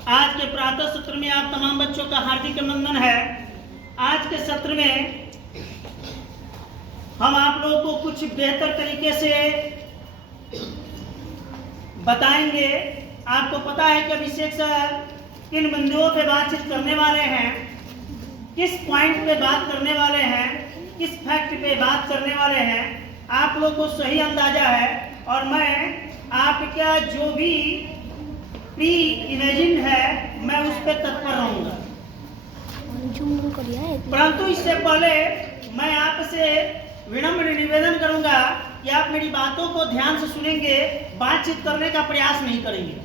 आज के प्रातः सत्र में आप तमाम बच्चों का हार्दिक अभिनंदन है। आज के सत्र में हम आप लोगों को कुछ बेहतर तरीके से बताएंगे। आपको पता है कि अभिषेक सर किन बिंदुओं पे बातचीत करने वाले हैं, किस पॉइंट पे बात करने वाले हैं, किस फैक्ट पे बात करने वाले हैं, आप लोगों को सही अंदाजा है। और मैं आपका जो भी प्री इमेजिन है मैं उस पर तत्पर रहूंगा। परंतु इससे पहले मैं आपसे विनम्र निवेदन करूंगा कि आप मेरी बातों को ध्यान से सुनेंगे, बातचीत करने का प्रयास नहीं करेंगे।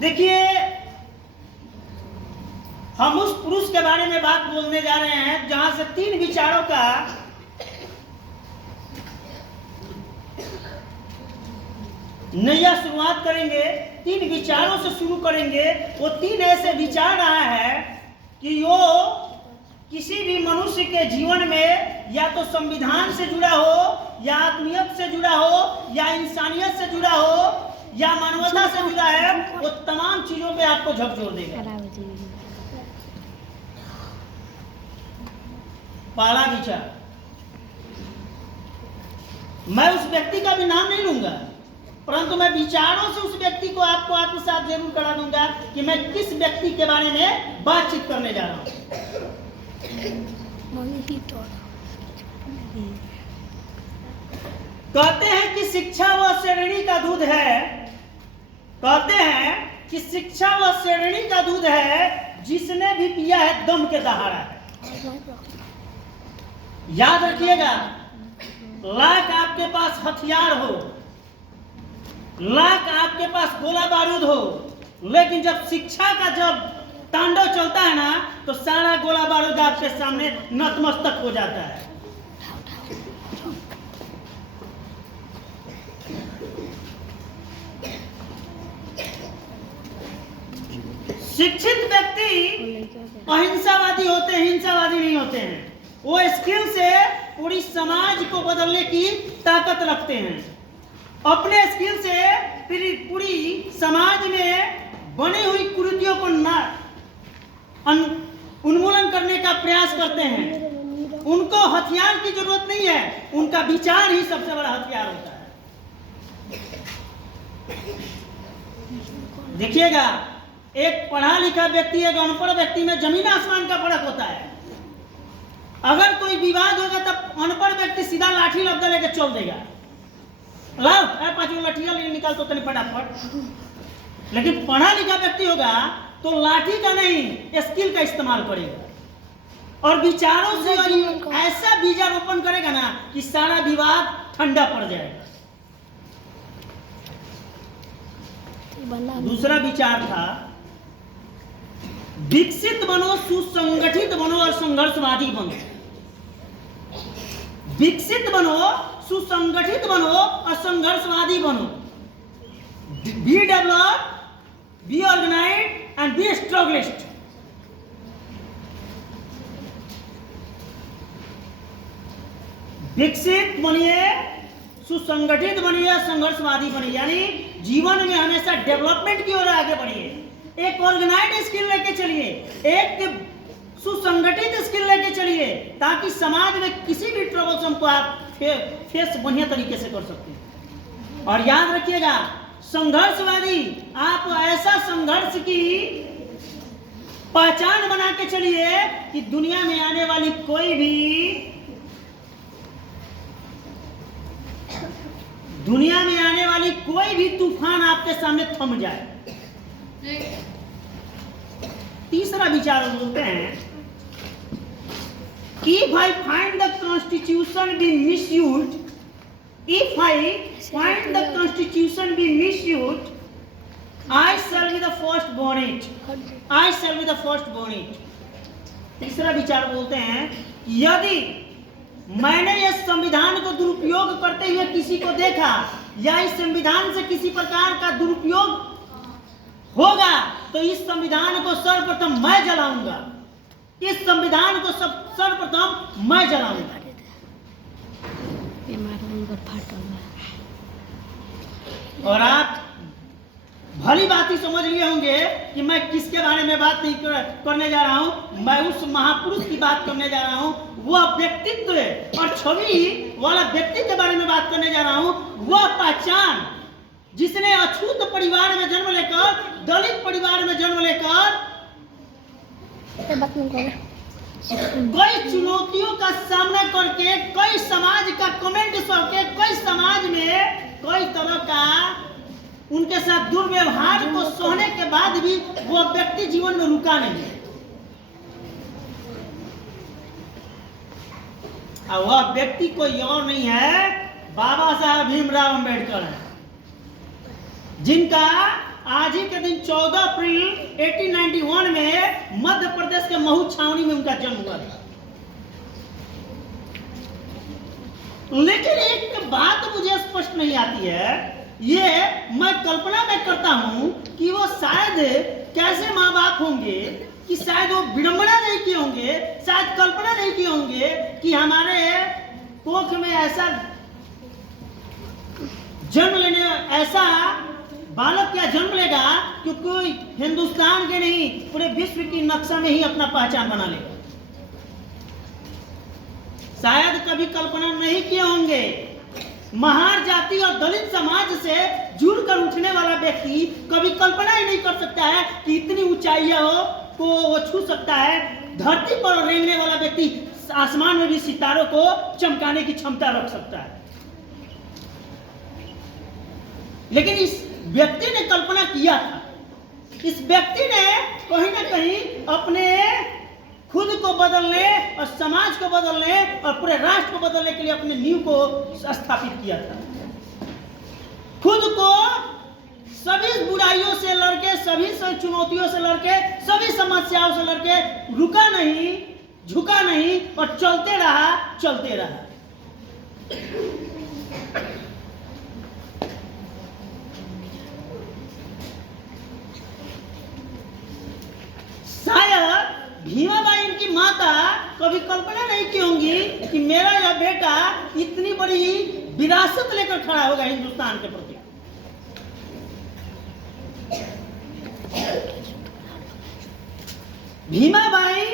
देखिए, हम उस पुरुष के बारे में बात बोलने जा रहे हैं जहां से 3 विचारों का नया शुरुआत करेंगे। 3 विचारों से शुरू करेंगे। वो 3 ऐसे विचार रहा है कि वो किसी भी मनुष्य के जीवन में या तो संविधान से जुड़ा हो, या आत्मीयत से जुड़ा हो, या इंसानियत से जुड़ा हो, या मानवता से जुड़ा है। वो तमाम चीजों पे आपको झकझोर देगा। पहला विचार, मैं उस व्यक्ति का भी नाम नहीं लूंगा, परंतु मैं विचारों से उस व्यक्ति को आपको आत्मसात जरूर करा दूंगा कि मैं किस व्यक्ति के बारे में बातचीत करने जा रहा हूं। कहते हैं कि शिक्षा व श्रेणी का दूध है। कहते हैं कि शिक्षा व श्रेणी का दूध है, जिसने भी पिया है दम के दहाड़ा है। याद रखिएगा, लाख आपके पास हथियार हो, लाख आपके पास गोला बारूद हो, लेकिन जब शिक्षा का जब तांडव चलता है ना, तो सारा गोला बारूद आपके सामने नतमस्तक हो जाता है। शिक्षित व्यक्ति अहिंसावादी होते हैं, हिंसावादी नहीं होते हैं। वो स्किल से पूरी समाज को बदलने की ताकत रखते हैं। अपने स्किल से पूरी समाज में बनी हुई कुरीतियों को उन्मूलन करने का प्रयास करते हैं। उनको हथियार की जरूरत नहीं है, उनका विचार ही सबसे बड़ा हथियार होता है। देखिएगा, एक पढ़ा लिखा व्यक्ति, एक अनपढ़ व्यक्ति में जमीन आसमान का फर्क होता है। अगर कोई विवाद होगा तब अनपढ़ व्यक्ति सीधा लाठी लब्दा लेकर चल देगा, लाओ 5 लाठियां निकाल तो तनी फटाफट। लेकिन पढ़ा लिखा व्यक्ति होगा तो लाठी का नहीं, स्किल का इस्तेमाल करेगा और विचारों से ऐसा बीजारोपण करेगा ना कि सारा विवाद ठंडा पड़ जाएगा। दूसरा विचार था, विकसित बनो, सुसंगठित बनो और संघर्षवादी बनो। विकसित बनो, सुसंगठित बनो और संघर्षवादी बनो। Be develop, be organised and be strugglist. विकसित बनिए, सुसंगठित बनिए, संघर्षवादी बनिए। यानी जीवन में हमेशा डेवलपमेंट की ओर आगे बढ़िए। एक ऑर्गेनाइज्ड स्किल लेके चलिए, एक सुसंगठित स्किल लेके चलिए, ताकि समाज में किसी भी ट्रबल्सम को आप फेस बढ़िया तरीके से कर सकते हैं। और याद रखिएगा, संघर्षवादी, आप ऐसा संघर्ष की पहचान बना के चलिए कि दुनिया में आने वाली कोई भी तूफान आपके सामने थम जाए। तीसरा विचार बोलते हैं, if I find the constitution be misused, if I find the constitution be misused, I shall be the first born it. I shall be the first born it. तीसरा विचार बोलते हैं, यदि मैंने इस संविधान को दुरुपयोग करते हुए किसी को देखा, या इस संविधान से किसी प्रकार का दुरुपयोग होगा, तो इस संविधान को सर्वप्रथम मैं जलाऊंगा। इस संविधान को सर्वप्रथम मैं जलाऊंगा। और आप भली बात ही समझ लिए होंगे कि मैं किसके बारे में बात नहीं करने जा रहा हूं, मैं उस महापुरुष की बात करने जा रहा हूं। वह व्यक्तित्व और छवि वाला व्यक्ति के बारे में बात करने जा रहा हूं। वह पहचान जिसने अछूत परिवार में जन्म लेकर, दलित परिवार में जन्म लेकर कई चुनौतियों का सामना करके, कई समाज का कमेंट सुन के, कई समाज में कई तरह का उनके साथ दुर्व्यवहार को सहने के बाद भी वह व्यक्ति जीवन में रुका नहीं। और वह व्यक्ति कोई और नहीं है, बाबा साहब भीमराव अंबेडकर है, जिनका आज ही के दिन 14 अप्रैल 1891 में मध्य प्रदेश के महू छावनी में उनका जन्म हुआ था। लेकिन एक बात मुझे स्पष्ट नहीं आती है, ये मैं कल्पना में करता हूं कि वो शायद कैसे माँ बाप होंगे कि शायद वो विडंबना नहीं किए होंगे, शायद कल्पना नहीं किए होंगे कि हमारे कोख में ऐसा जन्म लेने, ऐसा बालक क्या जन्म लेगा कि कोई हिंदुस्तान के नहीं पूरे विश्व की नक्शा में ही अपना पहचान बना लेगा। शायद कभी कल्पना नहीं किए होंगे। महार जाति और दलित समाज से जुड़कर उठने वाला व्यक्ति कभी कल्पना ही नहीं कर सकता है कि इतनी ऊंचाइयां हो को वो छू सकता है। धरती पर रेंगने वाला व्यक्ति आसमान में भी सितारों को चमकाने की क्षमता रख सकता है। लेकिन इस व्यक्ति ने कल्पना किया था, इस व्यक्ति ने कहीं ना कहीं अपने खुद को बदलने और समाज को बदलने और पूरे राष्ट्र को बदलने के लिए अपने नींव को स्थापित किया था। खुद को सभी बुराइयों से लड़के, सभी चुनौतियों से लड़के, सभी समस्याओं से लड़के रुका नहीं, झुका नहीं और चलते रहा। शायद भीमाबाई इनकी माता कभी कल्पना नहीं की होंगी कि मेरा यह बेटा इतनी बड़ी विरासत लेकर खड़ा होगा हिंदुस्तान के प्रति। भीमाबाई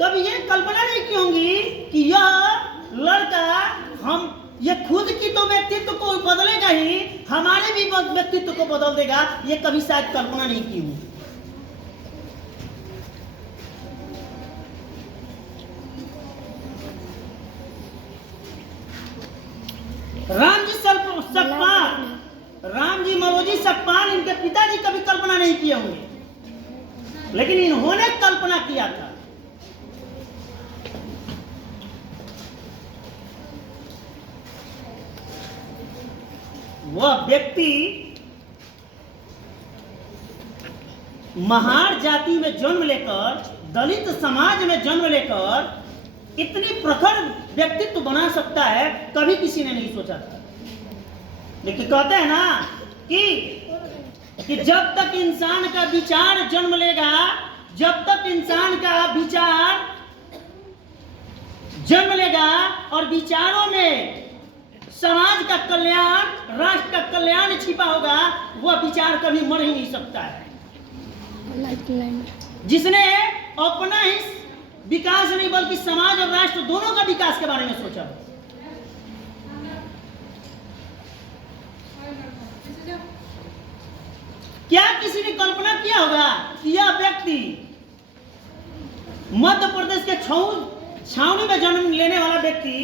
कभी ये कल्पना नहीं की होंगी कि यह लड़का ये खुद की तो व्यक्तित्व को बदलेगा ही, हमारे भी व्यक्तित्व को बदल देगा। ये कभी शायद कल्पना नहीं की होंगी। रामजी मरोजी सकपाल इनके पिताजी कभी कल्पना नहीं किए होंगे, लेकिन इन्होंने कल्पना किया था। वह व्यक्ति महार जाति में जन्म लेकर, दलित समाज में जन्म लेकर इतनी प्रखर व्यक्तित्व बना सकता है, कभी किसी ने नहीं सोचा था। लेकिन कहते हैं ना कि जब तक इंसान का विचार जन्म लेगा, जब तक इंसान का विचार जन्म लेगा और विचारों में समाज का कल्याण, राष्ट्र का कल्याण छिपा होगा, वह विचार कभी मर ही नहीं सकता है। जिसने अपना ही विकास नहीं बल्कि समाज और राष्ट्र दोनों का विकास के बारे में सोचा। क्या किसी ने कल्पना किया होगा कि यह व्यक्ति मध्य प्रदेश के छावनी में जन्म लेने वाला व्यक्ति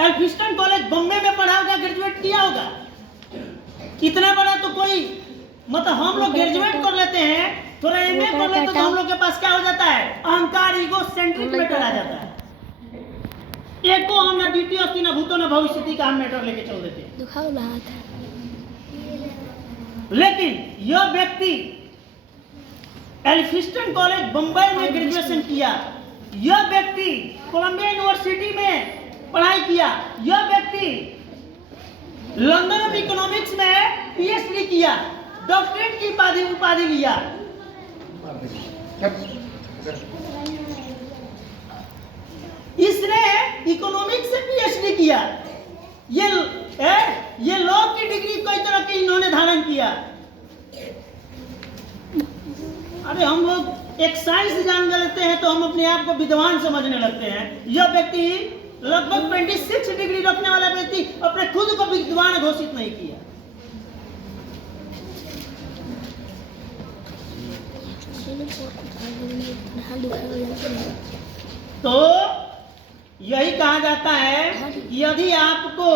एल्फिस्टन कॉलेज बॉम्बे में पढ़ा होगा, ग्रेजुएट किया होगा। इतना बड़ा तो कोई, मतलब हम लोग ग्रेजुएट कर लेते हैं, थोड़ा एमए कर लेते तो हम लोग के पास क्या हो जाता है, अहंकार, ईगो सेंट्रिक मैटर आ जाता है। एक को हम ना द्वितीय अस्ति ना भूतो ना भविष्यति का हम मैटर लेके चल देते हैं। लेकिन यह व्यक्ति एल्फिस्टन कॉलेज बंबई में ग्रेजुएशन किया, यह व्यक्ति कोलंबिया यूनिवर्सिटी में पढ़ाई किया, यह व्यक्ति लंदन ऑफ इकोनॉमिक्स में पीएचडी किया, डॉक्टरेट की उपाधि लिया। इसने इकोनॉमिक्स से पीएचडी किया। ये लॉ की डिग्री कई तरह की इन्होंने धारण किया। अरे हम लोग एक साइंस जान लेते हैं तो हम अपने आप को विद्वान समझने लगते हैं। यह व्यक्ति लगभग 26 डिग्री रखने वाला व्यक्ति अपने खुद को विद्वान घोषित नहीं किया। तो यही कहा जाता है कि यदि आपको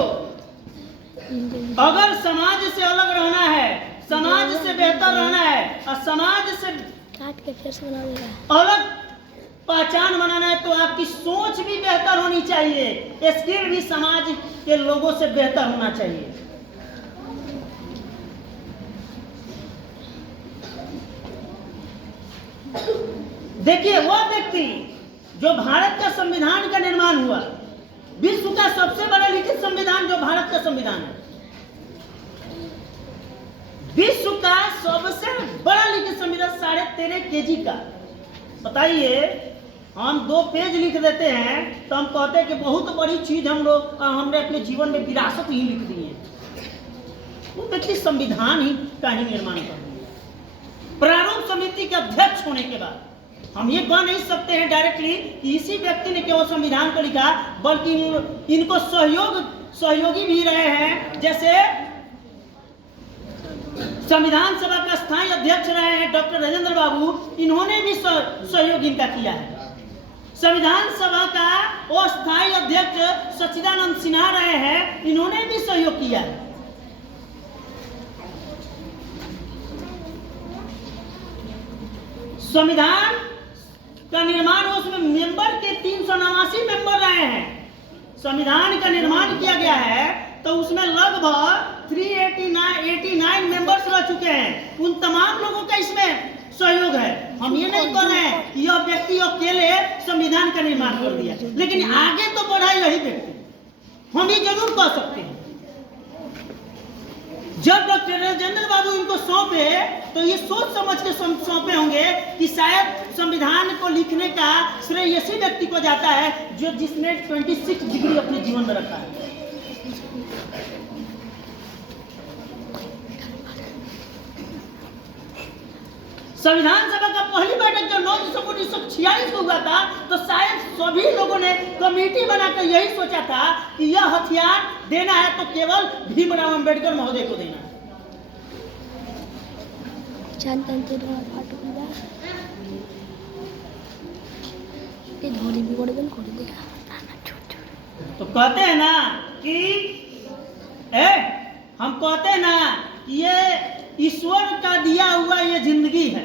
अगर समाज से अलग रहना है, समाज से बेहतर रहना है और समाज से अलग पहचान बनाना है, तो आपकी सोच भी बेहतर होनी चाहिए, स्किल भी समाज के लोगों से बेहतर होना चाहिए। देखिए, वह व्यक्ति जो भारत का संविधान का निर्माण हुआ, विश्व का सबसे बड़ा लिखित संविधान जो भारत का संविधान है, विश्व का सबसे बड़ा लिखित संविधान 13.5 kg का। बताइए, हम 2 पेज लिख देते हैं तो हम कहते हैं कि बहुत बड़ी चीज हमने अपने जीवन में विरासत ही लिख दी है। वो व्यक्ति संविधान ही का ही निर्माण कर दिया। प्रारूप समिति के अध्यक्ष होने के बाद हम ये कह नहीं सकते हैं डायरेक्टली कि इसी व्यक्ति ने केवल संविधान को लिखा, बल्कि इनको सहयोगी भी रहे हैं। जैसे संविधान सभा का स्थायी अध्यक्ष रहे हैं डॉक्टर राजेंद्र बाबू, इन्होंने भी सहयोग इनका किया है। संविधान सभा का अस्थायी अध्यक्ष सच्चिदानंद सिन्हा रहे हैं, इन्होंने भी सहयोग किया है। संविधान का निर्माण, उसमें मेंबर के 389 मेंबर रहे हैं। संविधान का निर्माण किया गया है तो उसमें लगभग 389 मेंबर्स रह चुके हैं। उन तमाम लोगों का इसमें सहयोग है। हम ये नहीं कह रहे हैं कि यह व्यक्ति अकेले संविधान का निर्माण कर दिया, लेकिन आगे तो बढ़ा यही व्यक्ति। हम ये जरूर कह सकते हैं, जब डॉक्टर राजेंद्र बाबू इनको सौंपे तो ये सोच समझ के सौंपे होंगे कि शायद संविधान को लिखने का श्रेय इसी व्यक्ति को जाता है जो जिसने 26 डिग्री अपने जीवन में रखा है। संविधान सभा का पहली बैठक जो 9 दिसंबर 1946 को हुआ था, तो शायद सभी लोगों ने कमेटी बनाकर यही सोचा था कि यह हथियार देना है तो केवल भीमराव अंबेडकर महोदय को देना है। तो कहते हैं ना कि हम कहते हैं ना कि ये ईश्वर का दिया हुआ ये जिंदगी है।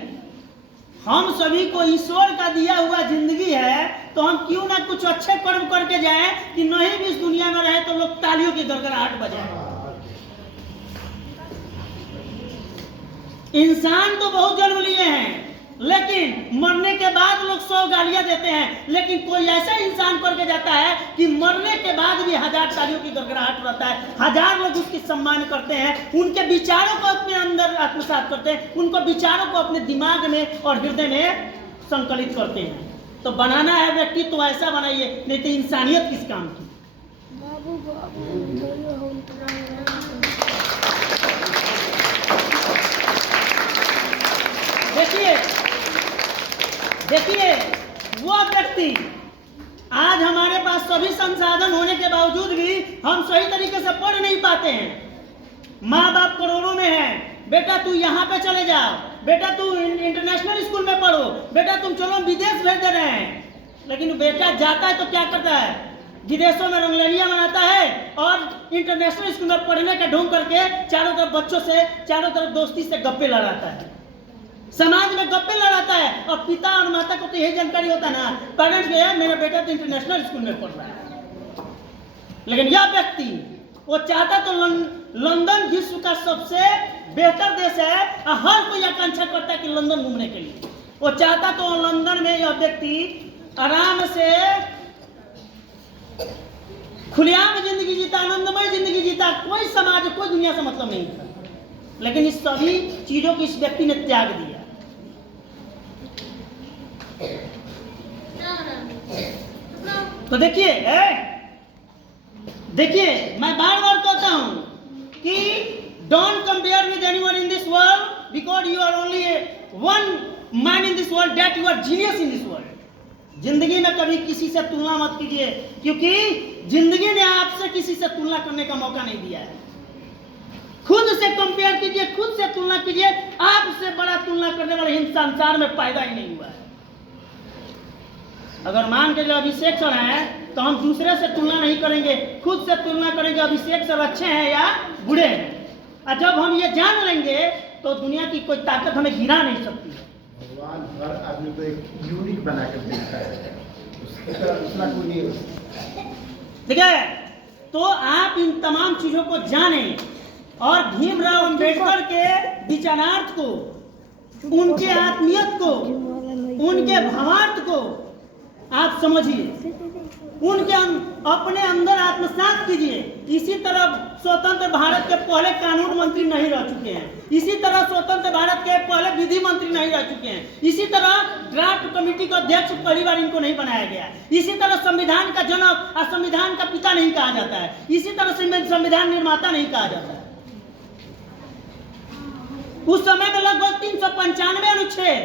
हम सभी को ईश्वर का दिया हुआ जिंदगी है, तो हम क्यों ना कुछ अच्छे कर्म करके जाएं कि नहीं भी इस दुनिया में रहे तो लोग तालियों की गड़गड़ाहट बजाएं। इंसान तो बहुत जन्म लिए हैं, लेकिन मरने के बाद लोग 100 गालियां देते हैं, लेकिन कोई ऐसा इंसान करके जाता है कि मरने के बाद भी 1000 तालियों की गड़गड़ाहट रहता है, 1000 लोग उसकी सम्मान करते हैं, उनके विचारों को अपने अंदर आत्मसात करते हैं, उनको विचारों को अपने दिमाग में और हृदय में संकलित करते हैं। तो बनाना है व्यक्ति तो ऐसा बनाइए, नहीं तो इंसानियत किस काम की। देखिए वो व्यक्ति, आज हमारे पास सभी संसाधन होने के बावजूद भी हम सही तरीके से पढ़ नहीं पाते हैं। माँ बाप करोड़ों में है, बेटा तू यहाँ पे चले जाओ, बेटा तू इंटरनेशनल स्कूल में पढ़ो, बेटा तुम चलो विदेश भेज दे रहे हैं, लेकिन बेटा जाता है तो क्या करता है, विदेशों में रंगलियां मनाता है और इंटरनेशनल स्कूल में पढ़ने का ढोंग करके चारों तरफ बच्चों से, चारों तरफ दोस्ती से गप्पे लड़ाता है, समाज में गप्पे लड़ाता है। और पिता और माता को तो यही जानकारी होता है ना, पेरेंट्स गया मेरा बेटा तो इंटरनेशनल स्कूल में पढ़ रहा है, लेकिन यह व्यक्ति वो चाहता तो लंदन विश्व का सबसे बेहतर देश है और हर कोई आकांक्षा करता है कि लंदन घूमने के लिए। वो चाहता तो लंदन में यह व्यक्ति आराम से खुलेआम जिंदगी जीता, आनंदमय जिंदगी जीता, कोई समाज कोई दुनिया से मतलब नहीं था, लेकिन इस सभी चीजों को इस व्यक्ति ने त्याग दिया। तो देखिए मैं बार बार कहता हूं कि don't compare with anyone in this world because you are only one man in this world that you are genius in this world. जिंदगी में कभी किसी से तुलना मत कीजिए, क्योंकि जिंदगी ने आपसे किसी से तुलना करने का मौका नहीं दिया है। खुद से कंपेयर कीजिए, खुद से तुलना कीजिए। आपसे बड़ा तुलना करने वाला हिंद संसार में पैदा ही नहीं हुआ है। अगर मान के जो अभिषेक सर हैं तो हम दूसरे से तुलना नहीं करेंगे, खुद से तुलना करेंगे अभिषेक सर अच्छे हैं या बुरे हैं। और जब हम ये जान लेंगे तो दुनिया की कोई ताकत हमें गिरा नहीं सकती है। भगवान हर आदमी को एक यूनिक बना कर देता है, उसका कोई नहीं है। ठीक है, तो आप इन तमाम चीजों को जानें और भीमराव अंबेडकर के विचारार्थ को, उनके आत्मीयत को, उनके भावार्थ को आप समझिए, उनके अपने अंदर आत्मसात कीजिए। इसी तरह स्वतंत्र भारत के पहले कानून मंत्री नहीं रह चुके हैं, इसी तरह स्वतंत्र भारत के पहले विधि मंत्री नहीं रह चुके हैं, इसी तरह ड्राफ्ट कमेटी का अध्यक्ष पहली बार इनको नहीं बनाया गया, इसी तरह संविधान का जनक और संविधान का पिता नहीं कहा जाता है, इसी तरह से संविधान निर्माता नहीं कहा जाता है। उस समय में लगभग 395 अनुच्छेद,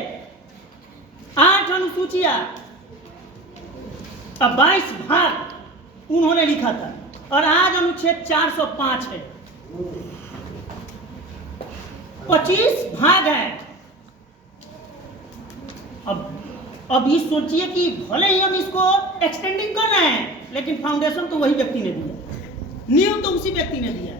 8 अनुसूचियां, 22 भाग उन्होंने लिखा था, और आज अनुच्छेद 405 है, 25 भाग है। अब ये सोचिए कि भले ही हम इसको एक्सटेंडिंग कर रहे हैं, लेकिन फाउंडेशन तो वही व्यक्ति ने दिया, नींव तो उसी व्यक्ति ने दिया।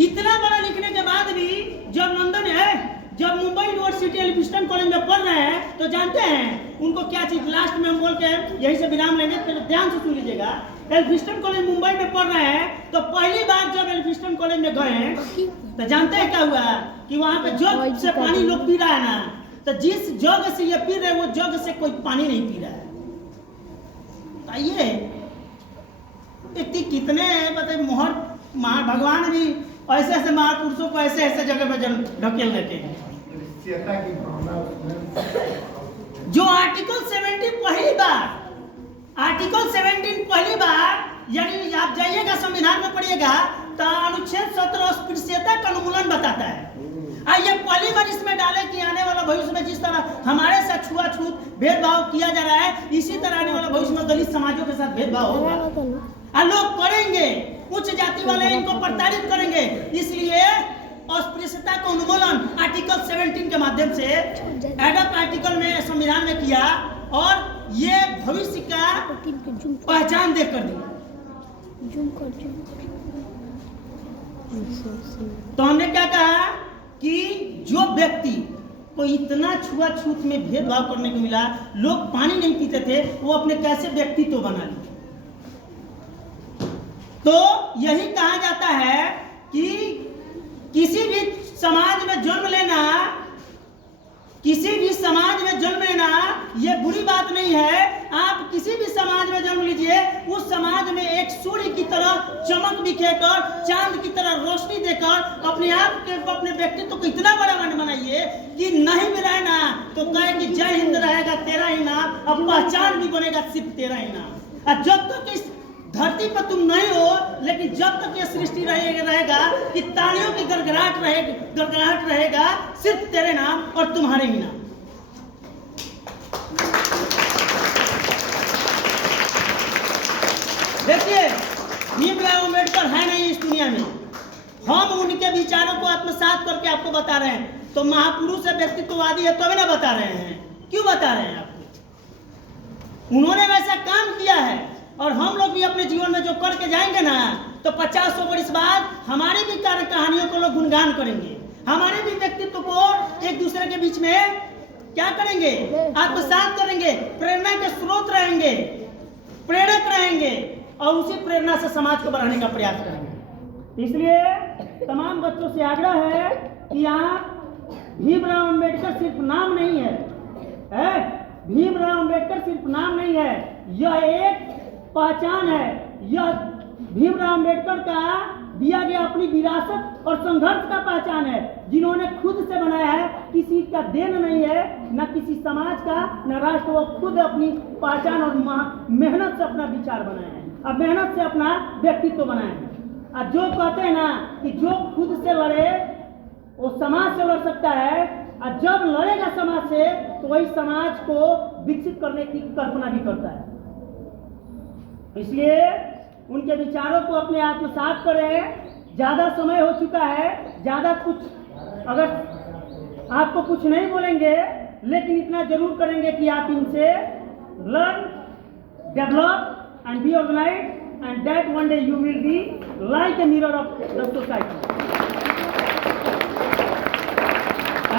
इतना बड़ा लिखने के बाद भी जब लंदन है, जब मुंबई यूनिवर्सिटी एल्फिंस्टन कॉलेज में पढ़ रहे हैं, तो जानते हैं उनको क्या चीज, लास्ट में हम बोल के यही से विराम लेंगे, तो ध्यान से सुन लीजिएगा। एल्फिंस्टन कॉलेज मुंबई में पढ़ रहे हैं, तो पहली बार जब एल्फिंस्टन कॉलेज में गए हैं तो जानते हैं क्या हुआ कि वहां पे जग से पानी लोग पी रहा है ना, तो जिस जग से ये पी रहे वो जग से कोई पानी नहीं पी रहा है। आइए व्यक्ति कितने मतलब मोहर भगवान भी ऐसे ऐसे महापुरुषों को ऐसे ऐसे जगह पर ढकेल देते हैं। जो आर्टिकल 17 पहली बार यानी आप जाइएगा संविधान में पढ़िएगा तो अनुच्छेद 17 अस्पृश्यता का उन्मूलन बताता है। ये पहली बार इसमें डाले कि आने वाला भविष्य में जिस तरह हमारे साथ छुआछूत भेदभाव किया जा रहा है, इसी तरह आने वाला भविष्य में दलित समाजों के साथ भेदभाव होगा। लोग पढ़ेंगे, उच्च जाति वाले इनको प्रताड़ित करेंगे, इसलिए अस्पृश्यता का उन्मूलन आर्टिकल 17 के माध्यम से एडप आर्टिकल में संविधान में किया, और ये भविष्य का पहचान देकर दिया। तो हमने क्या कहा कि जो व्यक्ति को इतना छुआछूत में भेदभाव करने को मिला, लोग पानी नहीं पीते थे, वो अपने कैसे व्यक्तित्व बना लिए। तो यही कहा जाता है कि किसी भी समाज में जन्म लेना, किसी भी समाज में जन्म लेना ये बुरी बात नहीं है। आप किसी भी समाज में जन्म लीजिए, उस समाज में एक सूर्य की तरह चमक दिखेकर, चांद की तरह रोशनी देकर अपने आप के, अपने व्यक्तित्व को इतना बड़ा बनाइए कि नहीं भी रहना तो कहे कि जय हिंद रहेगा तेरा ही नाम, अब पहचान भी बनेगा सिर्फ तेरा ही नाम। और जब तक इस धरती पर तुम नहीं हो, लेकिन जब तक ये सृष्टि रहेगा कि तालियों की गड़गड़ाहट रहेगा सिर्फ तेरे नाम और तुम्हारे ही नाम। देखिए भीमराव अम्बेडकर है नहीं इस दुनिया में, हम उनके विचारों को आत्मसात करके आपको बता रहे हैं। तो महापुरुष है, व्यक्तित्ववादी है, तो अभी ना बता रहे हैं। क्यों बता रहे हैं आपको? उन्होंने वैसा काम किया है, और हम लोग भी अपने जीवन में जो करके जाएंगे ना, तो 50-100 वर्ष बाद हमारी भी कहानियों को लोग गुणगान करेंगे, हमारे भी व्यक्तित्व को एक दूसरे के बीच में क्या करेंगे, आत्मसात करेंगे, प्रेरणा के स्रोत रहेंगे, प्रेरक रहेंगे, और उसी प्रेरणा से समाज को बढ़ाने का प्रयास करेंगे। इसलिए तमाम बच्चों से आग्रह है कि आप भीमराव अम्बेडकर सिर्फ नाम नहीं है, भीमराव अम्बेडकर सिर्फ नाम नहीं है, यह एक पहचान है। यह भीमराव अम्बेडकर का दिया गया अपनी विरासत और संघर्ष का पहचान है, जिन्होंने खुद से बनाया है, किसी का देन नहीं है, न किसी समाज का, न राष्ट्र। वो खुद अपनी पहचान और मेहनत से अपना विचार बनाए हैं, और मेहनत से अपना व्यक्तित्व बनाए हैं। और जो कहते हैं ना कि जो खुद से लड़े वो समाज से लड़ सकता है, और जब लड़ेगा समाज से तो वही समाज को विकसित करने की कल्पना भी करता है। इसलिए उनके विचारों को अपने आत्मसात करें। ज़्यादा समय हो चुका है, ज़्यादा कुछ अगर आपको कुछ नहीं बोलेंगे, लेकिन इतना जरूर करेंगे कि आप इनसे learn, develop and be organise, and that one day you will be like a mirror of the society.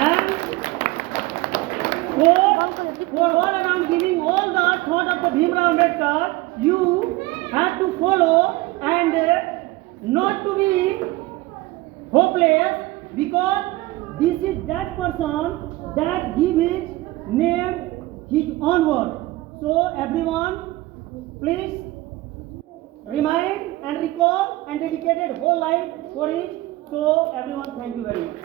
And for all around giving all the thought of the Bhimrao Ambedkar, you have to follow and not to be hopeless, because this is that person that give his name his own word. So everyone, please remind and recall and dedicated whole life for it. So everyone, thank you very much.